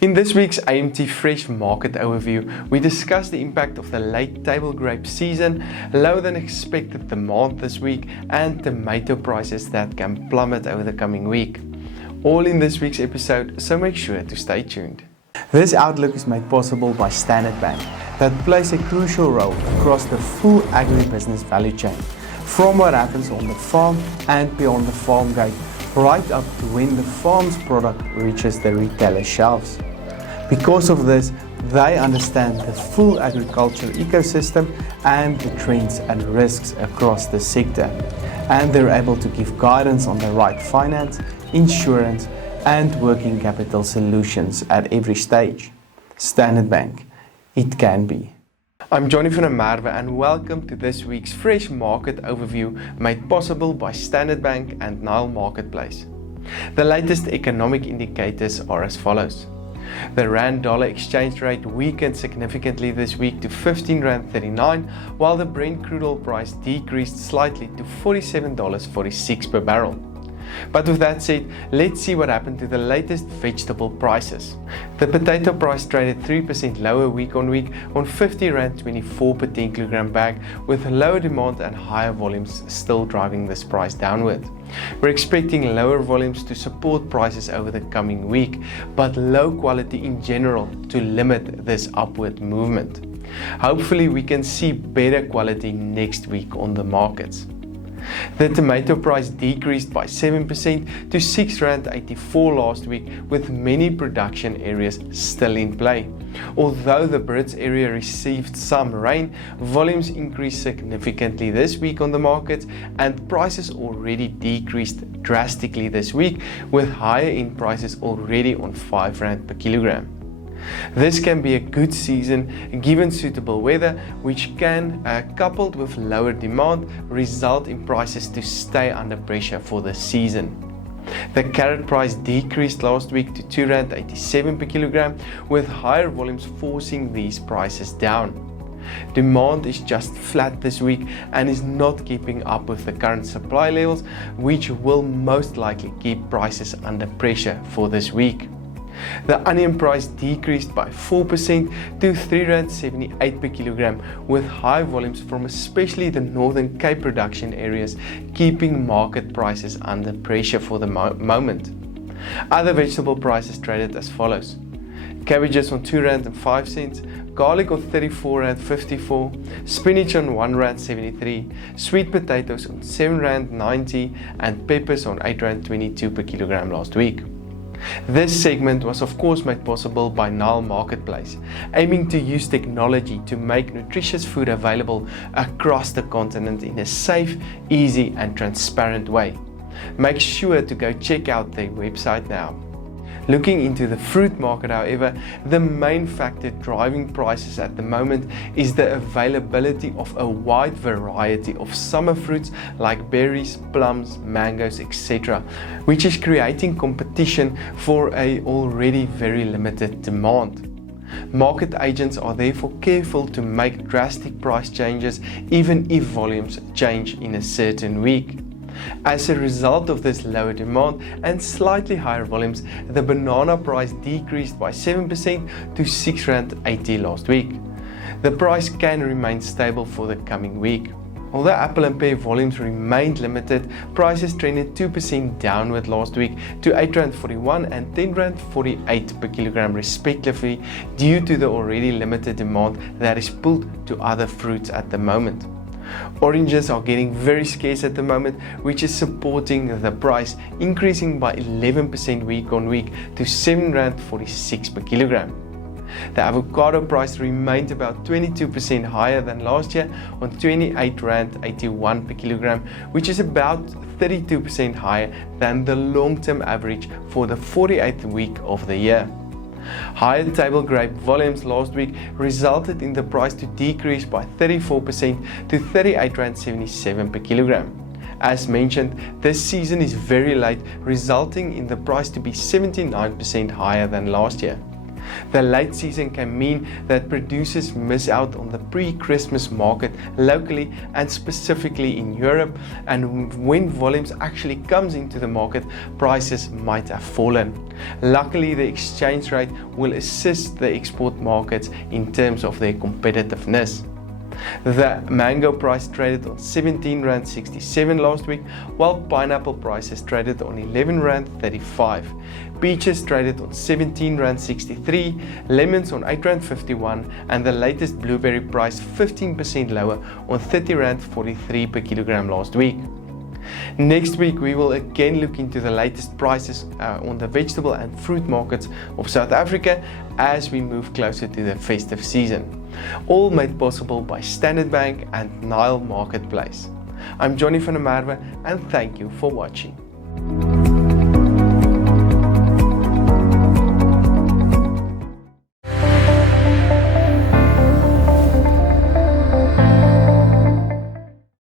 In this week's AMT Fresh Market Overview, we discuss the impact of the late table grape season, lower than expected demand this week, and tomato prices that can plummet over the coming week. All in this week's episode, so make sure to stay tuned. This outlook is made possible by Standard Bank, that plays a crucial role across the full agribusiness value chain, from what happens on the farm and beyond the farm gate, right up to when the farm's product reaches the retailer shelves. Because of this, they understand the full agriculture ecosystem and the trends and risks across the sector, and they're able to give guidance on the right finance, insurance, and working capital solutions at every stage. Standard Bank, it can be. I'm Johnny van der Merwe and welcome to this week's Fresh Market Overview made possible by Standard Bank and Nile Marketplace. The latest economic indicators are as follows. The Rand-Dollar exchange rate weakened significantly this week to 15 Rand 39, while the Brent crude oil price decreased slightly to $47.46 per barrel. But with that said, let's see what happened to the latest vegetable prices. The potato price traded 3% lower week on week on 50 Rand 24 per 10 kilogram bag, with lower demand and higher volumes still driving this price downward. We're expecting lower volumes to support prices over the coming week, but low quality in general to limit this upward movement. Hopefully we can see better quality next week on the markets. The tomato price decreased by 7% to R6.84 last week, with many production areas still in play. Although the Brits area received some rain, volumes increased significantly this week on the market, and prices already decreased drastically this week, with higher end prices already on R5 per kilogram. This can be a good season given suitable weather, which can, coupled with lower demand, result in prices to stay under pressure for the season. The carrot price decreased last week to R2.87 per kilogram, with higher volumes forcing these prices down. Demand is just flat this week and is not keeping up with the current supply levels, which will most likely keep prices under pressure for this week. The onion price decreased by 4% to R3.78 per kilogram, with high volumes from especially the Northern Cape production areas keeping market prices under pressure for the moment. Other vegetable prices traded as follows. Cabbages on R2.05, garlic on R34.54, spinach on R1.73, sweet potatoes on R7.90, and peppers on R8.22 per kilogram last week. This segment was of course made possible by Nile Marketplace, aiming to use technology to make nutritious food available across the continent in a safe, easy and transparent way. Make sure to go check out their website now. Looking into the fruit market, however, the main factor driving prices at the moment is the availability of a wide variety of summer fruits like berries, plums, mangoes, etc., which is creating competition for an already very limited demand. Market agents are therefore careful to make drastic price changes even if volumes change in a certain week. As a result of this lower demand and slightly higher volumes, the banana price decreased by 7% to R6.80 last week. The price can remain stable for the coming week. Although apple and pear volumes remained limited, prices trended 2% downward last week to R8.41 and R10.48 per kilogram respectively, due to the already limited demand that is pulled to other fruits at the moment. Oranges are getting very scarce at the moment, which is supporting the price, increasing by 11% week on week to R7.46 per kilogram. The avocado price remained about 22% higher than last year on R28.81 per kilogram, which is about 32% higher than the long-term average for the 48th week of the year. Higher table grape volumes last week resulted in the price to decrease by 34% to R38.77 per kilogram. As mentioned, this season is very late, resulting in the price to be 79% higher than last year. The late season can mean that producers miss out on the pre-Christmas market locally and specifically in Europe, and when volumes actually comes into the market, prices might have fallen. Luckily, the exchange rate will assist the export markets in terms of their competitiveness. The mango price traded on 17 Rand 67 last week, while pineapple prices traded on 11 Rand 35. Peaches traded on 17 Rand 63, lemons on 8 Rand 51, and the latest blueberry price 15% lower on 30 Rand 43 per kilogram last week. Next week, we will again look into the latest prices on the vegetable and fruit markets of South Africa as we move closer to the festive season. All made possible by Standard Bank and Nile Marketplace. I'm Johnny van der Merwe, and thank you for watching.